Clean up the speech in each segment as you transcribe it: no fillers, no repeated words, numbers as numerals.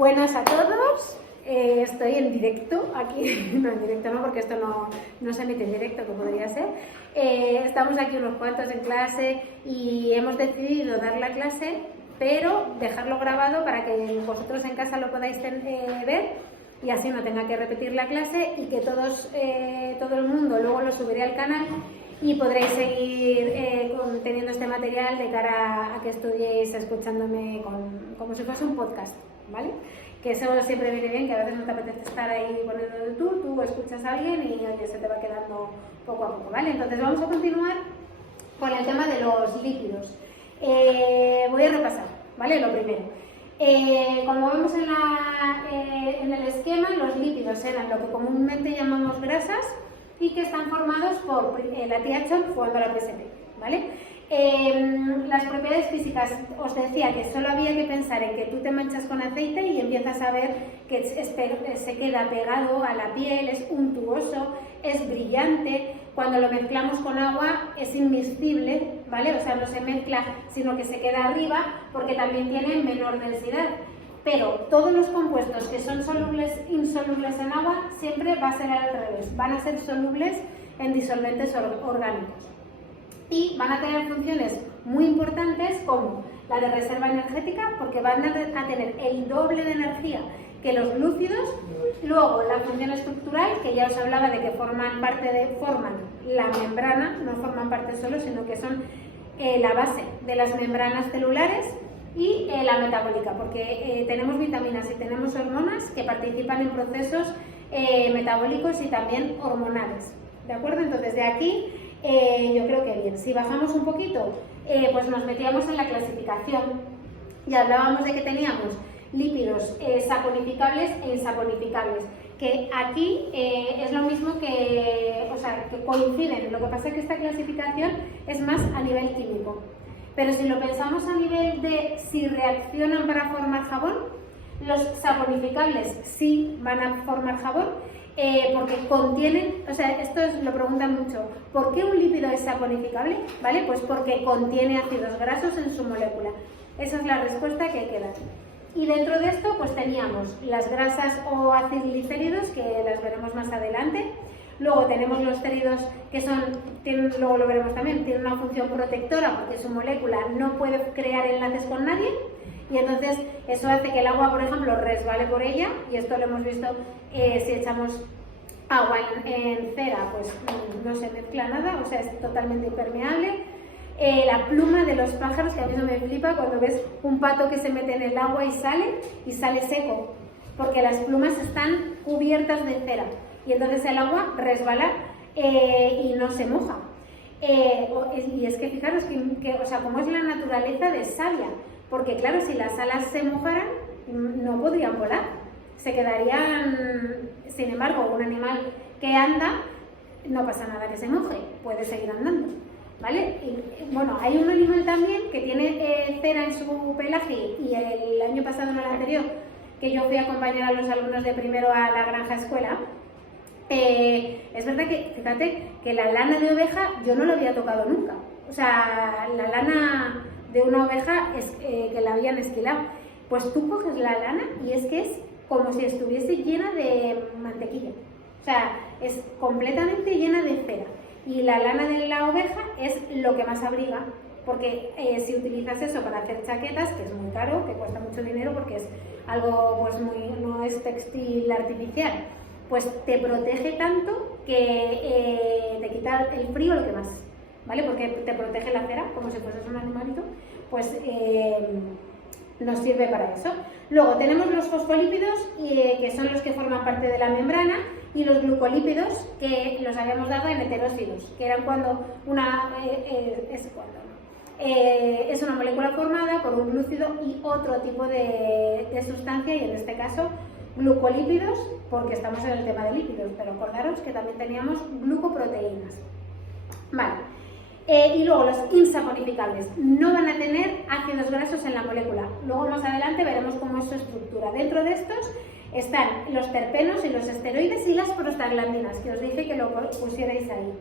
Buenas a todos, estoy en directo aquí, no en directo no, porque esto no se emite en directo, como podría ser. Estamos aquí unos cuantos en clase y hemos decidido dar la clase, pero dejarlo grabado para que vosotros en casa lo podáis ver y así no tenga que repetir la clase y que todo el mundo luego lo subiré al canal y podréis seguir teniendo este material de cara a que estudiéis escuchándome como si fuese un podcast, ¿vale? Que eso siempre viene bien, que a veces no te apetece estar ahí poniendo tú escuchas a alguien y oye, se te va quedando poco a poco, ¿vale? Entonces vamos a continuar con el tema de los lípidos. Voy a repasar, ¿vale? Lo primero. Como vemos en el esquema, los lípidos eran lo que comúnmente llamamos grasas y que están formados por la tía Chon jugando a la PSP, ¿vale? Las propiedades físicas, os decía que solo había que pensar en que tú te manchas con aceite y empiezas a ver que se queda pegado a la piel, es untuoso, es brillante. Cuando lo mezclamos con agua es inmiscible, ¿vale? O sea, no se mezcla, sino que se queda arriba porque también tiene menor densidad. Pero todos los compuestos que son insolubles en agua siempre va a ser al revés, van a ser solubles en disolventes orgánicos y van a tener funciones muy importantes como la de reserva energética porque van a tener el doble de energía que los glúcidos. Luego la función estructural, que ya os hablaba de que forman la membrana, no forman parte solo, sino que son la base de las membranas celulares. Y la metabólica, porque tenemos vitaminas y tenemos hormonas que participan en procesos metabólicos y también hormonales, ¿de acuerdo? Entonces de aquí yo creo que bien. Si bajamos un poquito, pues nos metíamos en la clasificación y hablábamos de que teníamos lípidos saponificables e insaponificables, que aquí es lo mismo que coinciden. Lo que pasa es que esta clasificación es más a nivel químico. Pero si lo pensamos a nivel de si reaccionan para formar jabón, los saponificables sí van a formar jabón porque contienen, esto lo preguntan mucho, ¿por qué un lípido es saponificable? ¿Vale? Pues porque contiene ácidos grasos en su molécula. Esa es la respuesta que hay que dar. Y dentro de esto pues teníamos las grasas o acilglicéridos, que las veremos más adelante. Luego tenemos los céridos que luego lo veremos también, tienen una función protectora porque su molécula no puede crear enlaces con nadie y entonces eso hace que el agua, por ejemplo, resbale por ella y esto lo hemos visto si echamos agua en cera, pues no se mezcla nada, o sea, es totalmente impermeable. La pluma de los pájaros, que a mí eso me flipa cuando ves un pato que se mete en el agua y sale seco, porque las plumas están cubiertas de cera. Y entonces el agua resbala y no se moja. Y es que fijaros cómo es la naturaleza de sabia, porque claro, si las alas se mojaran, no podrían volar, se quedarían. Sin embargo, un animal que anda, no pasa nada que se moje, puede seguir andando, ¿vale? Y, bueno, hay un animal también que tiene cera en su pelaje y el año pasado, no el anterior, que yo fui a acompañar a los alumnos de primero a la granja escuela. Es verdad que, fíjate, que la lana de oveja yo no lo había tocado nunca. O sea, la lana de una oveja que la habían esquilado. Pues tú coges la lana y es que es como si estuviese llena de mantequilla. O sea, es completamente llena de cera. Y la lana de la oveja es lo que más abriga, porque si utilizas eso para hacer chaquetas, que es muy caro, que cuesta mucho dinero porque es algo pues no es textil artificial, pues te protege tanto que te quita el frío lo que más, ¿vale? Porque te protege la cera, como si fueses un animalito, pues nos sirve para eso. Luego tenemos los fosfolípidos, que son los que forman parte de la membrana, y los glucolípidos, que los habíamos dado en heterócidos, que eran cuando es una molécula formada por un glúcido y otro tipo de sustancia, y en este caso glucolípidos, porque estamos en el tema de lípidos, pero acordaros que también teníamos glucoproteínas. Vale. Y luego los insaponificables no van a tener ácidos grasos en la molécula. Luego más adelante veremos cómo es su estructura. Dentro de estos están los terpenos y los esteroides y las prostaglandinas, que os dije que lo pusierais ahí.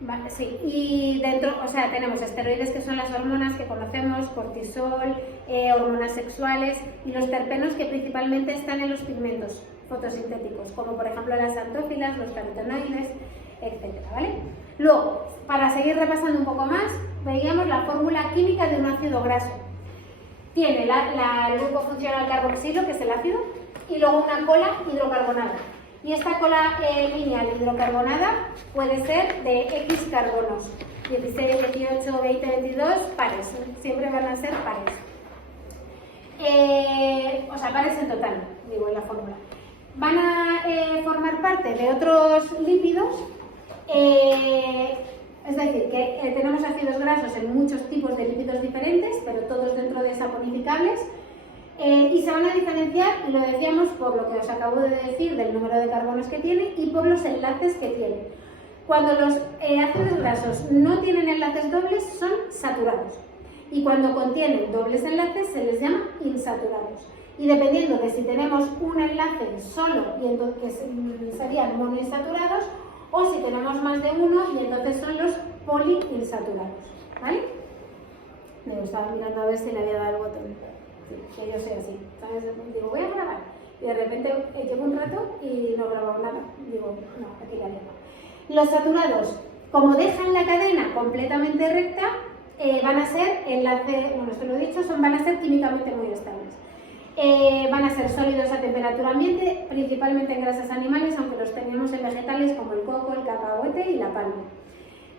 Vale, sí, y dentro, o sea, tenemos esteroides que son las hormonas que conocemos, cortisol, hormonas sexuales y los terpenos que principalmente están en los pigmentos fotosintéticos, como por ejemplo las antófilas, los carotenoides, etcétera, ¿vale? Luego, para seguir repasando un poco más, veíamos la fórmula química de un ácido graso. Tiene el grupo funcional carboxilo, que es el ácido, y luego una cola hidrocarbonada. Y esta cola lineal hidrocarbonada puede ser de X carbonos, 16, 18, 20, 22, pares, siempre van a ser pares. O sea, pares en total, digo, en la fórmula. Van a formar parte de otros lípidos, es decir, que tenemos ácidos grasos en muchos tipos de lípidos diferentes, pero todos dentro de saponificables. Y se van a diferenciar, y lo decíamos por lo que os acabo de decir del número de carbonos que tiene y por los enlaces que tiene. Cuando los ácidos grasos no tienen enlaces dobles son saturados, y cuando contienen dobles enlaces se les llama insaturados. Y dependiendo de si tenemos un enlace solo, y entonces serían monoinsaturados, o si tenemos más de uno, y entonces son los poliinsaturados, ¿vale? Me estaba mirando a ver si le había dado el botón. Que yo soy así, ¿sabes? Digo, voy a grabar, y de repente llevo un rato y no grabo nada. Digo, no, aquí ya llevo. Los saturados, como dejan la cadena completamente recta, van a ser enlace, bueno, esto lo he dicho, van a ser químicamente muy estables. Van a ser sólidos a temperatura ambiente, principalmente en grasas animales, aunque los tenemos en vegetales como el coco, el cacahuete y la palma.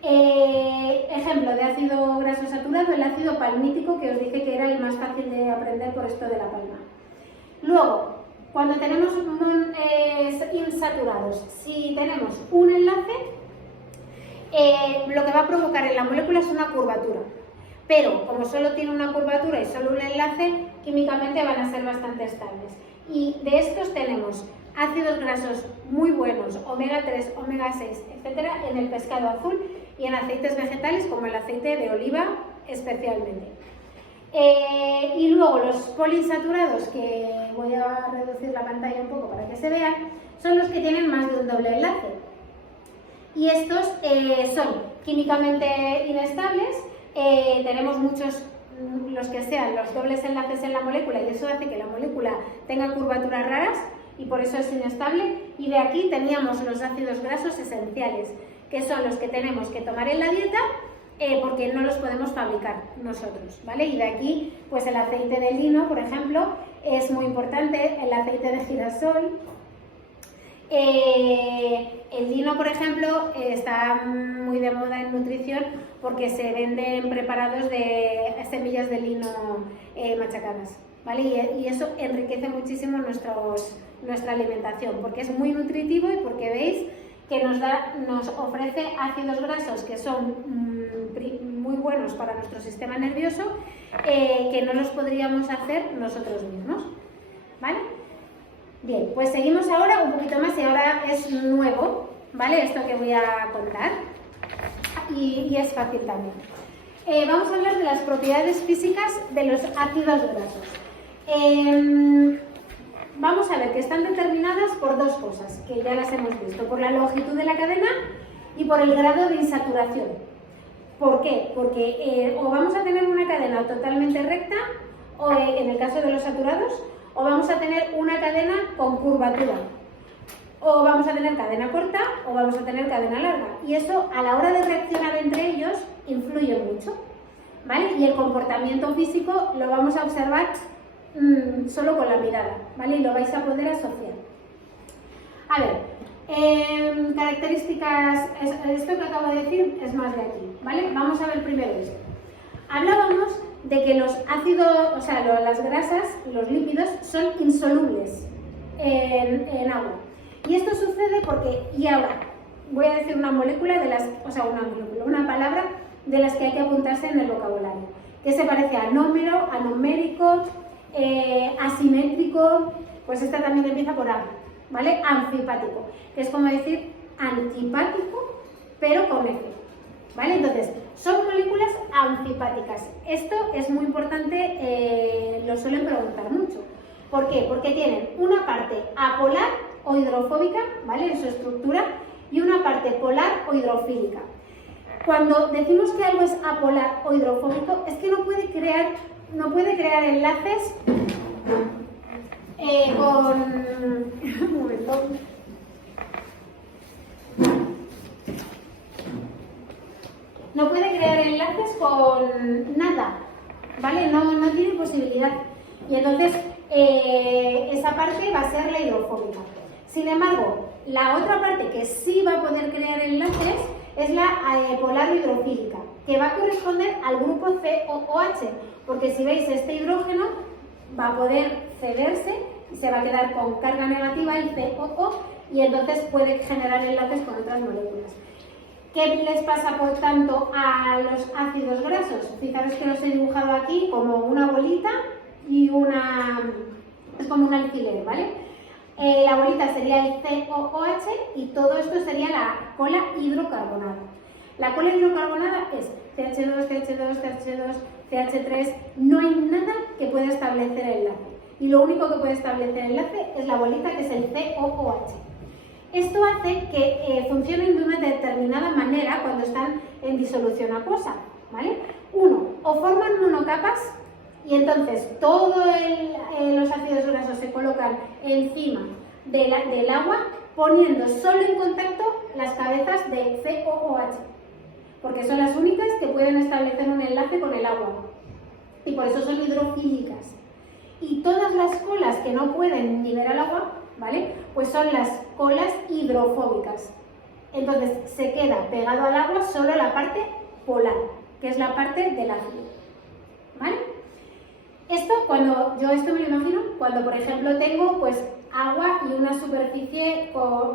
Ejemplo de ácido graso saturado, el ácido palmítico, que os dije que era el más fácil de aprender por esto de la palma. Luego, cuando tenemos insaturados, si tenemos un enlace, lo que va a provocar en la molécula es una curvatura, pero como solo tiene una curvatura y solo un enlace, químicamente van a ser bastante estables. Y de estos tenemos ácidos grasos muy buenos, omega 3, omega 6, etcétera, en el pescado azul y en aceites vegetales como el aceite de oliva especialmente. Y luego los poliinsaturados, que voy a reducir la pantalla un poco para que se vean, son los que tienen más de un doble enlace. Y estos son químicamente inestables, tenemos muchos, los que sean los dobles enlaces en la molécula, y eso hace que la molécula tenga curvaturas raras, y por eso es inestable. Y de aquí teníamos los ácidos grasos esenciales, que son los que tenemos que tomar en la dieta porque no los podemos fabricar nosotros, ¿vale? Y de aquí, pues el aceite de lino, por ejemplo, es muy importante, el aceite de girasol. El lino, por ejemplo, está muy de moda en nutrición porque se venden preparados de semillas de lino machacadas, ¿vale? Y eso enriquece muchísimo nuestra alimentación, porque es muy nutritivo y porque veis que nos ofrece ácidos grasos que son muy buenos para nuestro sistema nervioso, que no los podríamos hacer nosotros mismos, ¿vale? Bien, pues seguimos ahora un poquito más, y ahora es nuevo, ¿vale? Esto que voy a contar, y es fácil también. Vamos a hablar de las propiedades físicas de los ácidos grasos. Vamos a ver que están determinadas por dos cosas, que ya las hemos visto, por la longitud de la cadena y por el grado de insaturación. ¿Por qué? Porque o vamos a tener una cadena totalmente recta, o en el caso de los saturados, o vamos a tener una cadena con curvatura, o vamos a tener cadena corta, o vamos a tener cadena larga. Y eso, a la hora de reaccionar entre ellos, influye mucho, ¿vale? Y el comportamiento físico lo vamos a observar solo con la mirada, ¿vale? Y lo vais a poder asociar. A ver, características, esto que acabo de decir es más de aquí, ¿vale? Vamos a ver primero esto. Hablábamos de que los ácidos, o sea, las grasas, los lípidos, son insolubles en agua. Y esto sucede porque, y ahora voy a decir una molécula de las, o sea, una palabra de las que hay que apuntarse en el vocabulario, que se parece a anómero, anomérico, asimétrico, pues esta también empieza por A, ¿vale? Anfipático, que es como decir antipático, pero con F, ¿vale? Entonces, son moléculas anfipáticas. Esto es muy importante, lo suelen preguntar mucho. ¿Por qué? Porque tienen una parte apolar o hidrofóbica, ¿vale? En su estructura, y una parte polar o hidrofílica. cuando decimos que algo es apolar o hidrofóbico, es que no puede crear enlaces con... Un momento. No puede crear enlaces con nada, ¿vale? No tiene posibilidad. Y entonces esa parte va a ser la hidrofóbica. Sin embargo, la otra parte que sí va a poder crear enlaces es la polar hidrofílica, que va a corresponder al grupo COOH, porque si veis este hidrógeno va a poder cederse y se va a quedar con carga negativa el COO y entonces puede generar enlaces con otras moléculas. ¿Qué les pasa, por tanto, a los ácidos grasos? Fijaros que los he dibujado aquí como una bolita y es como un alfiler, ¿vale? La bolita sería el COOH y todo esto sería la cola hidrocarbonada. La cola hidrocarbonada es CH2, CH2, CH2, CH3. No hay nada que pueda establecer el enlace. Y lo único que puede establecer el enlace es la bolita, que es el COOH. Esto hace que funcionen de una determinada manera cuando están en disolución acuosa, ¿vale? Uno, o forman monocapas y entonces todos los ácidos grasos se colocan encima del agua poniendo solo en contacto las cabezas de COOH, porque son las únicas que pueden establecer un enlace con el agua y por eso son hidrofílicas. Y todas las colas que no pueden ni ver al agua, ¿vale? Pues son las colas hidrofóbicas. Entonces se queda pegado al agua solo la parte polar, que es la parte del ácido, ¿vale? Esto me lo imagino cuando, por ejemplo, tengo pues agua y una superficie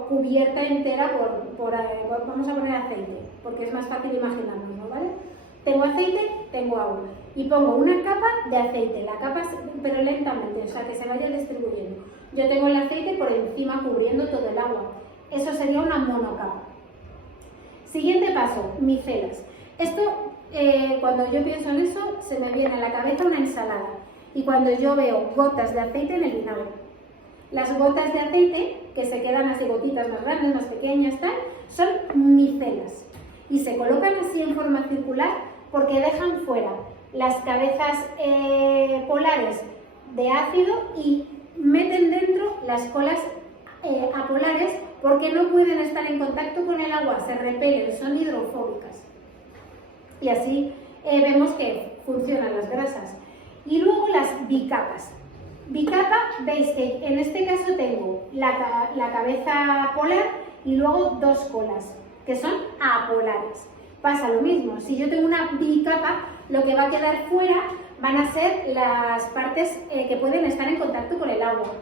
cubierta entera vamos a poner aceite, porque es más fácil imaginarlo, ¿vale? Tengo aceite, tengo agua y pongo una capa de aceite, la capa pero lentamente, o sea que se vaya distribuyendo. Yo tengo el aceite por encima cubriendo todo el agua. Eso sería una monocapa. Siguiente paso, micelas. Esto, cuando yo pienso en eso, se me viene a la cabeza una ensalada. Y cuando yo veo gotas de aceite en el vinagre. Las gotas de aceite, que se quedan así gotitas más grandes, más pequeñas, tal, son micelas. Y se colocan así en forma circular porque dejan fuera las cabezas polares de ácido y meten dentro las colas apolares porque no pueden estar en contacto con el agua, se repelen, son hidrofóbicas. Y así vemos que funcionan las grasas. Y luego las bicapas. Bicapa, veis que en este caso tengo la cabeza polar y luego dos colas, que son apolares. Pasa lo mismo, si yo tengo una bicapa, lo que va a quedar fuera van a ser las partes que pueden estar en contacto con el agua.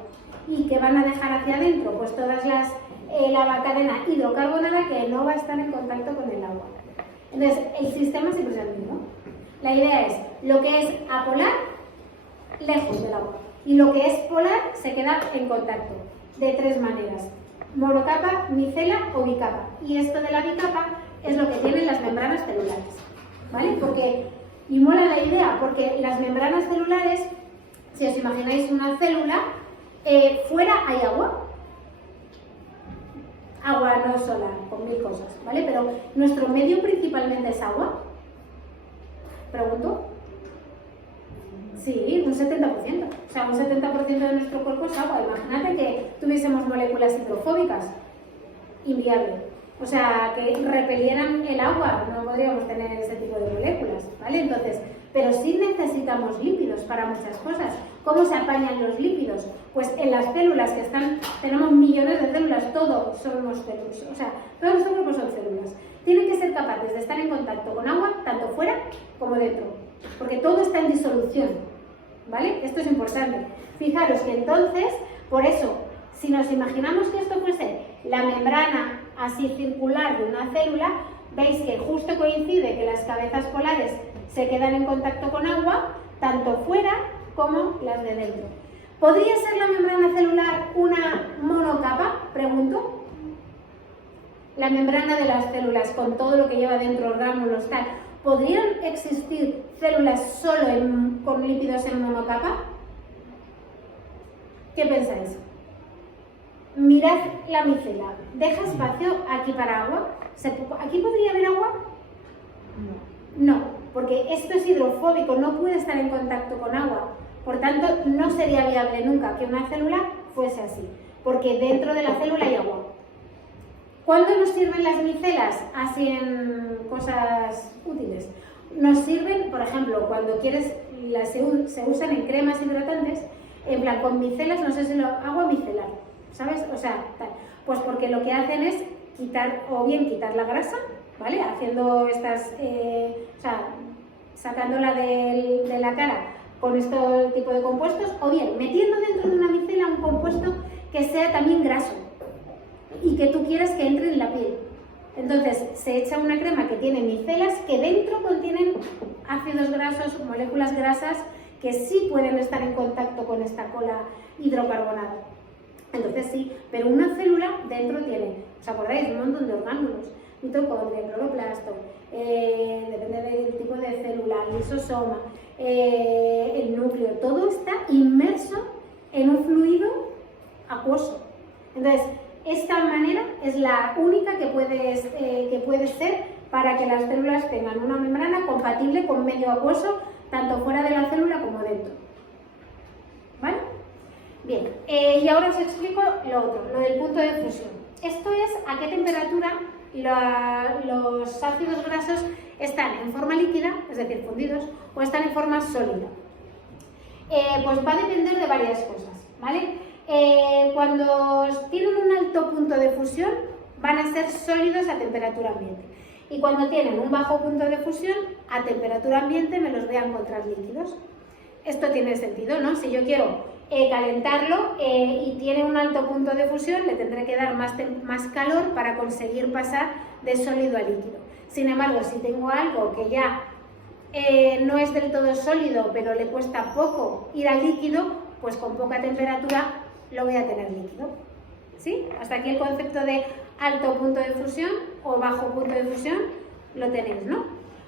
¿Y que van a dejar hacia adentro? Pues todas la cadena hidrocarbonada que no va a estar en contacto con el agua. Entonces, el sistema siempre es el mismo. La idea es, lo que es apolar, lejos del agua. Y lo que es polar, se queda en contacto. De tres maneras. Monocapa, micela o bicapa. Y esto de la bicapa es lo que tienen las membranas celulares. ¿Vale? Y mola la idea, porque las membranas celulares, si os imagináis una célula, fuera hay agua. Agua no solar, con mil cosas, ¿vale? Pero nuestro medio principalmente es agua. ¿Pregunto? Sí, un 70%. O sea, un 70% de nuestro cuerpo es agua. Imagínate que tuviésemos moléculas hidrofóbicas. Inviable. O sea, que repelieran el agua. No podríamos tener ese tipo de moléculas, ¿vale? Entonces, pero sí necesitamos lípidos para muchas cosas. ¿Cómo se apañan los lípidos? Pues en las células tenemos millones de células, todos somos células. O sea, todos nuestros cuerpos son células. Tienen que ser capaces de estar en contacto con agua, tanto fuera como dentro. Porque todo está en disolución, ¿vale? Esto es importante. Fijaros que entonces, por eso, si nos imaginamos que esto fuese la membrana así circular de una célula, veis que justo coincide que las cabezas polares se quedan en contacto con agua, tanto fuera como las de dentro. ¿Podría ser la membrana celular una monocapa? Pregunto. La membrana de las células, con todo lo que lleva dentro, orgánulos, tal, ¿podrían existir células solo con lípidos en monocapa? ¿Qué pensáis? Mirad la micela. ¿Deja espacio aquí para agua? ¿Aquí podría haber agua? No, porque esto es hidrofóbico, no puede estar en contacto con agua. Por tanto, no sería viable nunca que una célula fuese así, porque dentro de la célula hay agua. ¿Cuándo nos sirven las micelas? Así en cosas útiles. Nos sirven, por ejemplo, cuando quieres, se usan en cremas hidratantes, en plan con micelas, no sé si lo agua micelar, ¿sabes? O sea, tal. Pues porque lo que hacen es quitar, o bien quitar la grasa, ¿vale? Haciendo estas, o sea, sacándola de la cara con este tipo de compuestos, o bien metiendo dentro de una micela un compuesto que sea también graso y que tú quieras que entre en la piel. Entonces se echa una crema que tiene micelas que dentro contienen ácidos grasos, moléculas grasas que sí pueden estar en contacto con esta cola hidrocarbonada. Entonces sí, pero una célula dentro tiene, ¿os acordáis? Un montón de orgánulos, mitocondria, cloroplasto, depende del tipo de célula, lisosoma, el núcleo, todo está inmerso en un fluido acuoso. Entonces, esta manera es la única que puede ser para que las células tengan una membrana compatible con medio acuoso, tanto fuera de la célula como dentro. ¿Vale? Bien, y ahora os explico lo otro, lo del punto de fusión. Esto es a qué temperatura los ácidos grasos están en forma líquida, es decir, fundidos, o están en forma sólida. Pues va a depender de varias cosas, ¿vale? Cuando tienen un alto punto de fusión, van a ser sólidos a temperatura ambiente. Y cuando tienen un bajo punto de fusión, a temperatura ambiente me los voy a encontrar líquidos. Esto tiene sentido, ¿no? Si yo quiero calentarlo y tiene un alto punto de fusión, le tendré que dar más calor para conseguir pasar de sólido a líquido. Sin embargo, si tengo algo que ya no es del todo sólido, pero le cuesta poco ir al líquido, pues con poca temperatura lo voy a tener líquido. ¿Sí? Hasta aquí el concepto de alto punto de fusión o bajo punto de fusión lo tenéis, ¿no?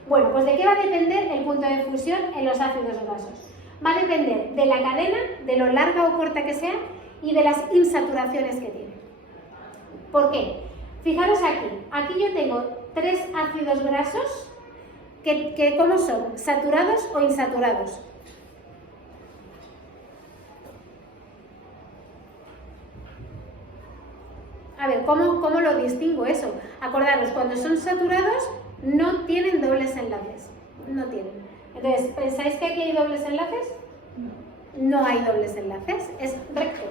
Bueno, pues ¿de qué va a depender el punto de fusión en los ácidos grasos? Va a depender de la cadena, de lo larga o corta que sea y de las insaturaciones que tiene. ¿Por qué? Fijaros aquí yo tengo 3 ácidos grasos que ¿cómo son? ¿Saturados o insaturados? A ver, ¿cómo lo distingo eso? Acordaros, cuando son saturados no tienen dobles enlaces, no tienen. Entonces, ¿pensáis que aquí hay dobles enlaces? No hay dobles enlaces, es recto.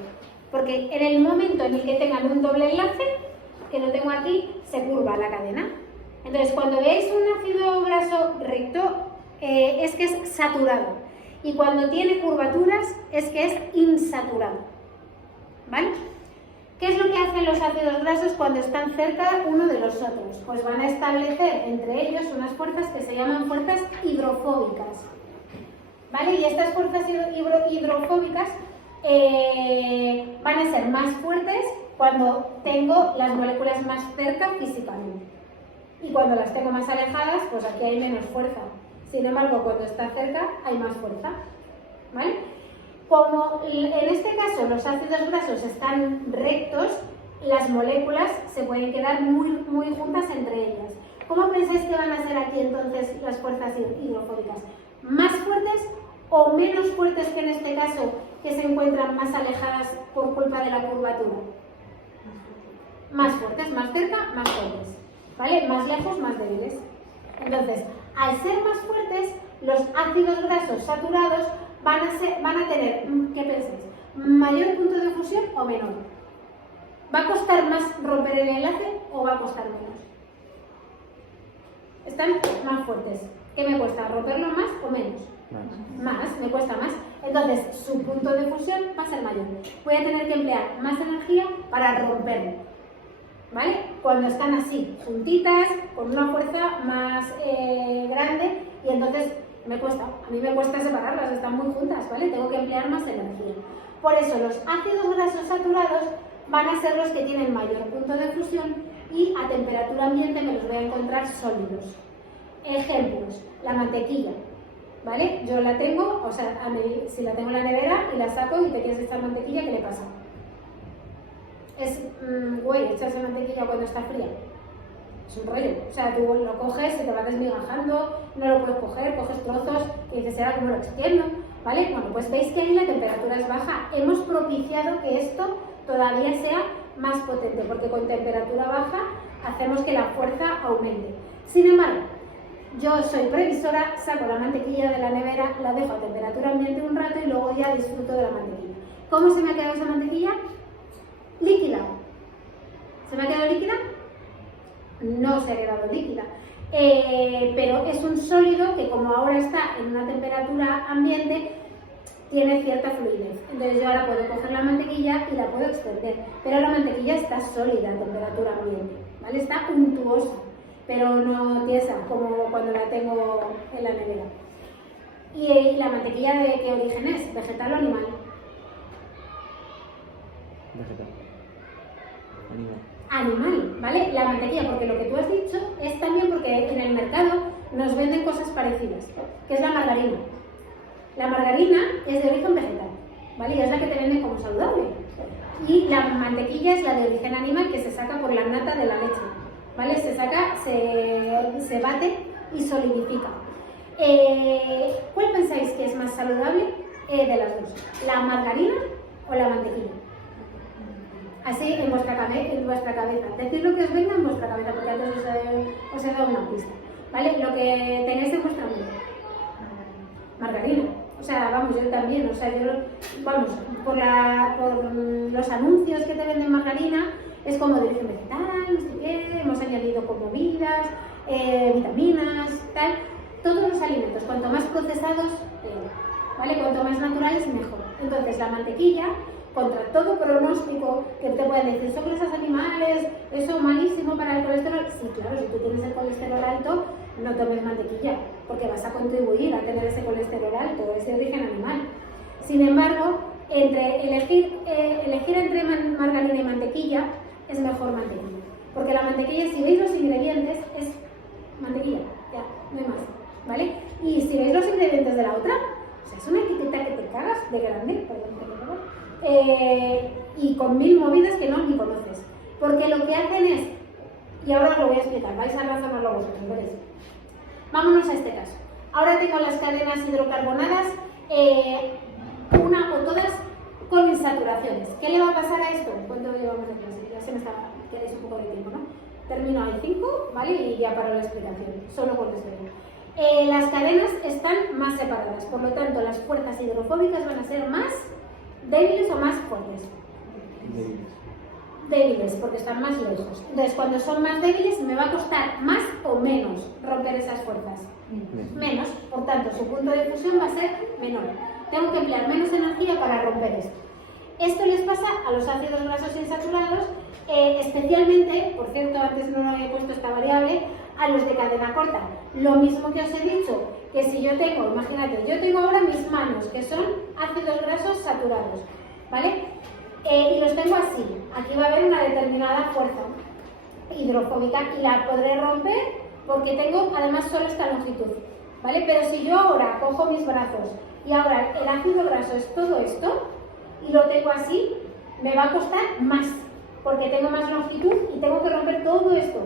Porque en el momento en el que tengan un doble enlace, que lo tengo aquí, se curva la cadena. Entonces, cuando veáis un ácido graso recto, es que es saturado. Y cuando tiene curvaturas, es que es insaturado. ¿Vale? ¿Qué es lo que hacen los ácidos grasos cuando están cerca uno de los otros? Pues van a establecer entre ellos unas fuerzas que se llaman fuerzas hidrofóbicas. ¿Vale? Y estas fuerzas hidrofóbicas van a ser más fuertes cuando tengo las moléculas más cerca físicamente. Y cuando las tengo más alejadas, pues aquí hay menos fuerza. Sin embargo, cuando está cerca hay más fuerza. ¿Vale? Como en este caso los ácidos grasos están rectos, las moléculas se pueden quedar muy juntas entre ellas. ¿Cómo pensáis que van a ser aquí entonces las fuerzas hidrofóbicas? ¿Más fuertes o menos fuertes que en este caso, que se encuentran más alejadas por culpa de la curvatura? Más fuertes, más cerca, más fuertes. ¿Vale? Más lejos, más débiles. Entonces, al ser más fuertes, los ácidos grasos saturados van a tener, ¿qué pensáis? ¿Mayor punto de fusión o menor? ¿Va a costar más romper el enlace o va a costar menos? Están más fuertes. ¿Qué me cuesta? ¿Romperlo más o menos? Más, me cuesta más. Entonces, su punto de fusión va a ser mayor. Voy a tener que emplear más energía para romperlo. ¿Vale? Cuando están así, juntitas, con una fuerza más grande, y entonces me cuesta, a mí me cuesta separarlas, están muy juntas, ¿vale? Tengo que emplear más energía. Por eso los ácidos grasos saturados van a ser los que tienen mayor punto de fusión y a temperatura ambiente me los voy a encontrar sólidos. Ejemplos, la mantequilla, ¿vale? Yo la tengo, o sea, si la tengo en la nevera y la saco y te quieres echar mantequilla, ¿qué le pasa? Es, güey, echarse mantequilla cuando está fría. es un rollo. O sea, tú lo coges, se te va desmigajando, no lo puedes coger, coges trozos y dices, ¿ahora cómo lo extiendo? ¿Vale? Bueno, pues veis que ahí la temperatura es baja. Hemos propiciado que esto todavía sea más potente, porque con temperatura baja hacemos que la fuerza aumente. Sin embargo, yo soy previsora, saco la mantequilla de la nevera, la dejo a temperatura ambiente un rato y luego ya disfruto de la mantequilla. ¿Cómo se me ha quedado esa mantequilla? Líquida. ¿Se me ha quedado líquida? No se ha quedado líquida. Pero es un sólido que, como ahora está en una temperatura ambiente, tiene cierta fluidez. Entonces yo ahora puedo coger la mantequilla y la puedo extender, pero la mantequilla está sólida a temperatura ambiente, ¿vale? Está untuosa, pero no tiesa, como cuando la tengo en la nevera. ¿Y la mantequilla de qué origen es? ¿Vegetal o animal? Vegetal. Animal. Animal, ¿vale? La mantequilla, porque lo que tú has dicho es también porque en el mercado nos venden cosas parecidas, que es la margarina. La margarina es de origen vegetal, ¿vale? Y es la que te venden como saludable. Y la mantequilla es la de origen animal, que se saca por la nata de la leche, ¿vale? Se saca, se bate y solidifica. ¿Cuál pensáis que es más saludable de las dos? ¿La margarina o la mantequilla? Así en vuestra cabeza. Decid lo que os venga en vuestra cabeza, porque antes os he dado una pista, ¿vale? Lo que tenéis en vuestra mente. Margarina. O sea, vamos, yo también, o sea, vamos, por los anuncios que te venden margarina, es como de origen vegetal, no sé qué, hemos añadido como bebidas, vitaminas, tal. Todos los alimentos, cuanto más procesados, ¿vale? Cuanto más naturales, mejor. Entonces, la mantequilla, contra todo pronóstico que te pueden decir, son grasas animales, eso malísimo para el colesterol. Sí, claro, si tú tienes el colesterol alto, no tomes mantequilla, porque vas a contribuir a tener ese colesterol alto, ese origen animal. Sin embargo, elegir entre margarina y mantequilla, es mejor mantequilla. Porque la mantequilla, si veis los ingredientes, es mantequilla, ya, no hay más, ¿vale? Y si veis los ingredientes de la otra, o sea, es una etiqueta que te cagas de grande, y con 1000 movidas que no ni conoces. Porque lo que hacen es, y ahora os lo voy a explicar, vais a razonarlo vosotros, ¿veis? Vámonos a este caso. Ahora tengo las cadenas hidrocarbonadas, una o todas con insaturaciones. ¿Qué le va a pasar a esto? ¿Cuánto llevamos de clase? Ya se me está, queréis un poco de tiempo, ¿no? Termino ahí 5, ¿vale? Y ya paro la explicación, solo con esto. Las cadenas están más separadas, por lo tanto las fuerzas hidrofóbicas van a ser más débiles o más fuertes. Débiles, porque están más lejos. Entonces, cuando son más débiles, me va a costar más o menos romper esas fuerzas. Menos, por tanto, su punto de fusión va a ser menor. Tengo que emplear menos energía para romper esto. Esto les pasa a los ácidos grasos insaturados, especialmente, por cierto, antes no había puesto esta variable, a los de cadena corta. Lo mismo que os he dicho, que si yo tengo, imagínate, yo tengo ahora mis manos, que son ácidos grasos saturados, ¿vale? Y los tengo así. Aquí va a haber una determinada fuerza hidrofóbica y la podré romper porque tengo además solo esta longitud, ¿vale? Pero si yo ahora cojo mis brazos y ahora el ácido graso es todo esto y lo tengo así, me va a costar más porque tengo más longitud y tengo que romper todo esto,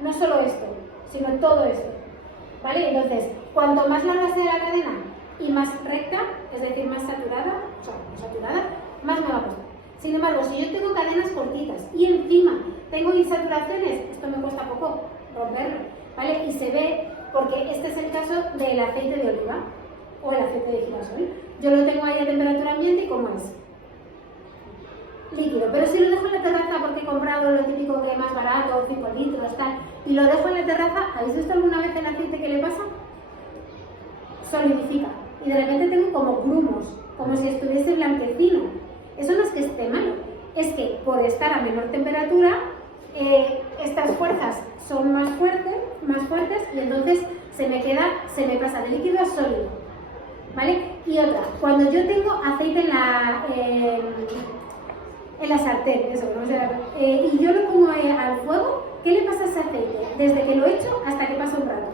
no solo esto, sino todo esto, ¿vale? Entonces, cuanto más larga sea la cadena y más recta, es decir, más saturada, más me va a costar. Sin embargo, si yo tengo cadenas cortitas y encima tengo insaturaciones, esto me cuesta poco romperlo, ¿vale? Y se ve, porque este es el caso del aceite de oliva o el aceite de girasol. Yo lo tengo ahí a temperatura ambiente y ¿cómo es? Líquido. Pero si lo dejo en la terraza porque he comprado lo típico que es más barato, 5 litros, tal, y lo dejo en la terraza, ¿habéis visto alguna vez el aceite que le pasa? Solidifica. Y de repente tengo como grumos, como si estuviese blanquecino. Eso no es que esté malo, es que por estar a menor temperatura, estas fuerzas son más fuertes y entonces se me pasa de líquido a sólido, ¿vale? Y otra, cuando yo tengo aceite en la sartén, eso, no sé, y yo lo pongo al fuego, ¿qué le pasa a ese aceite? Desde que lo echo hasta que pasa un rato.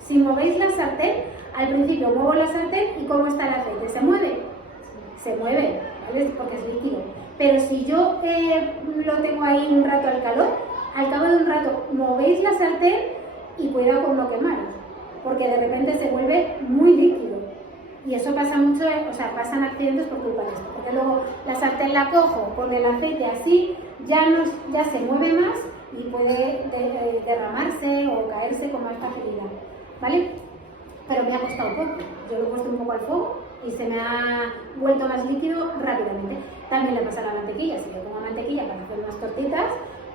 Si movéis la sartén, al principio muevo la sartén y ¿cómo está el aceite? ¿Se mueve? Se mueve, ¿vale? Porque es líquido. Pero si yo lo tengo ahí un rato al calor, al cabo de un rato movéis la sartén y cuidado con no quemaros, porque de repente se vuelve muy líquido. Y eso pasa mucho, o sea, pasan accidentes por culpa de esto, porque luego la sartén la cojo con el aceite así, ya se mueve más y puede derramarse o caerse con más facilidad, ¿vale? Pero me ha costado poco, yo lo he puesto un poco al fuego y se me ha vuelto más líquido rápidamente. También le pasa a la mantequilla, si yo pongo mantequilla para hacer unas tortitas,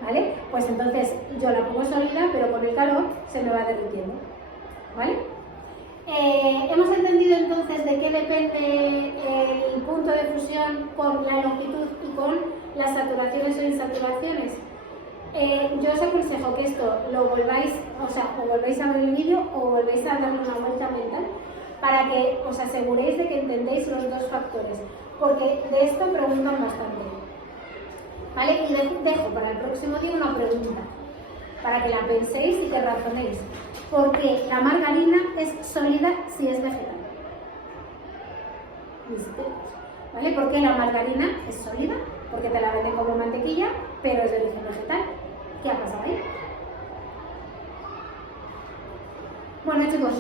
¿vale? Pues entonces yo la pongo sólida, pero con el calor se me va derritiendo, ¿vale? Hemos entendido entonces de qué depende el punto de fusión con la longitud y con las saturaciones o insaturaciones. Yo os aconsejo que esto lo volváis, o volvéis a ver el vídeo o volvéis a darle una vuelta mental para que os aseguréis de que entendéis los dos factores, porque de esto preguntan bastante. ¿Vale? Y dejo para el próximo día una pregunta, para que la penséis y que razonéis. ¿Por qué la margarina es sólida si es vegetal? ¿Vale? ¿Por qué la margarina es sólida? Porque te la venden como mantequilla, pero es de origen vegetal. ¿Qué ha pasado ahí? Bueno, chicos,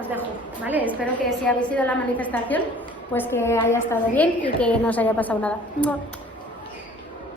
os dejo, ¿vale? Espero que si habéis ido a la manifestación, pues que haya estado bien y que no os haya pasado nada.